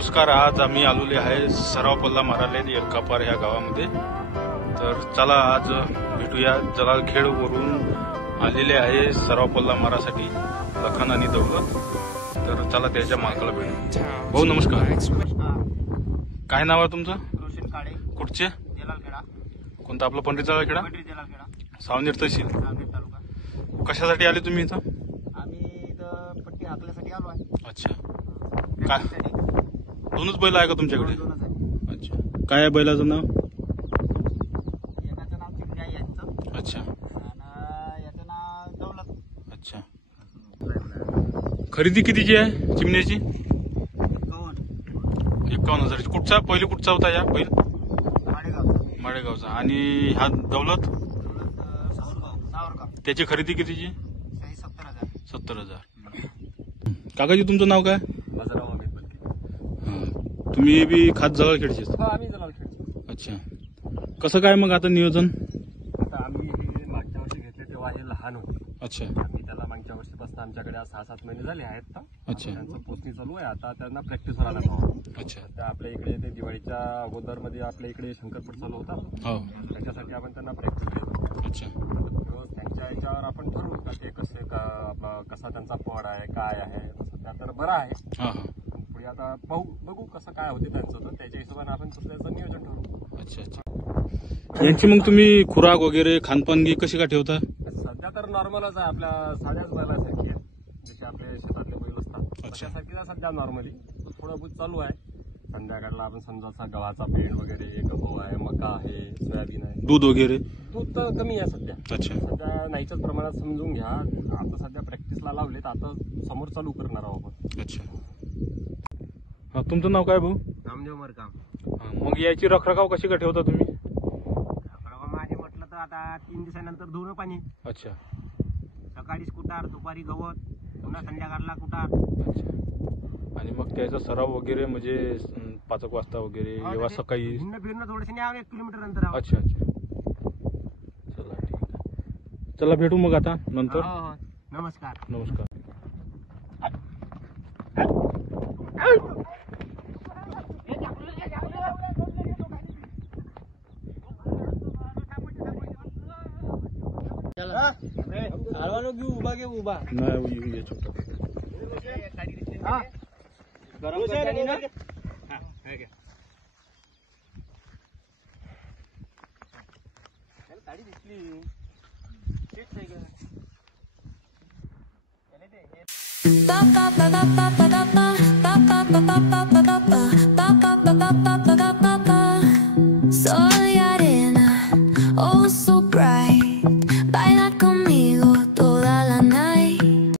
नमस्कार. आज आम्ही आलेले आहे सराव पल्ला मारायला एलकापार ह्या गावामध्ये. तर चला आज भेटूया. जलालखेडवरून आलेले आहे सराव पल्ला मारासाठी लखन आणि दौलत. तर चला त्याच्या मालकाला भेटू. भाऊ नमस्कार. काय नाव आहे तुमचं? रोशन काळे. कुठचे? जलालखेडा. कोणता आपला पंडित जलालखेडा? सावनेर तहसील. तालुका. कशासाठी आले तुम्ही इथं? आम्ही इथं पट्टी हाकल्यासाठी आलो आहे. अच्छा. काय दोनच बैल आहे का तुमच्याकडे? दोनच आहे. अच्छा. काय आहे बैलाचं नाव? एकाचं नाव चिमणी आहे यांचं. अच्छा आणि याचं नाव दौलत. अच्छा. खरेदी कितीची आहे चिमण्याची? 51,000ची. कुठचा पहिली कुठचा होता या बैल? माडेगाव. माडेगावचा. आणि हा दौलत सावरगाव. त्याची खरेदी कितीची? 70,000. 70,000. काकाजी तुमचं नाव काय? माझं नाव अमित बलके. तुम्ही बी खात जलालखेडचे? आम्ही जलालखेडचे. अच्छा. कसं काय मग आता नियोजन? आता आम्ही मागच्या वर्षी घेतले तेव्हा हे लहान होते. अच्छा. आम्ही त्याला मागच्या वर्षीपासून आमच्याकडे 6-7 महिने झाले आहेत. अच्छा. त्यांचं पोचणी चालू आहे. आता त्यांना प्रॅक्टिस व्हायला लागतो. अच्छा. तर आपल्या इकडे ते दिवाळीच्या अगोदर मध्ये आपल्या इकडे शंकरपट चालू होता. हो. त्याच्यासाठी आपण त्यांना प्रॅक्टिस देतो. अच्छा. रोज त्यांच्या याच्यावर आपण ठरवू का ते कसा त्यांचा पड आहे, काय आहे. सध्या तर बरं आहे. हां हां. पुढे आता बघू कसं काय होते त्यांचं. तर त्याच्या हिशोबाने आपण दुसऱ्याचं नियोजन ठरवू. अच्छा अच्छा. यांची मग तुम्ही खुराक वगैरे खानपानगी कशी काय ठेवता? सध्या तर नॉर्मलच आहे. आपल्या साध्याच बैलासारखी आहे. जसे आपले शेतातले बैल असतात त्याच्यासाठी सध्या नॉर्मली थोडं बहुत चालू आहे. संध्याकाळला आपण समजा गव्हाचा पेंड वगैरे, गहू आहे, मका आहे, सोयाबीन आहे. दूध वगैरे? दूध तर कमी आहे सध्या. अच्छा. सध्या नाहीच्याच प्रमाणात समजून घ्या. आता सध्या प्रॅक्टिसला लावलेत. आता समोर चालू करणार आहोत आपण. अच्छा. हा, तुमचं नाव काय भाऊ? नामदेव मरकाम. मग याची रखरखाव कशी काय ठेवता तुम्ही? माझे म्हटलं तर आता 3 दिवसानंतर धुणं पाणी. अच्छा. सकाळीच कुटार, दुपारी गवत, पुन्हा संध्याकाळला कुटार. अच्छा. आणि मग त्याचा सराव वगैरे म्हणजे 5 वाजता वगैरे किंवा सकाळी? फिरणं थोडंसं नाही. 1 किलोमीटर अंतर आहे. अच्छा अच्छा. चला ठीक आहे. चला भेटू मग आता नंतर. नमस्कार. नमस्कार. उभा नाही ये छोटा. गरम करताना ना. साडी दिसली. Ba ba ba ba ba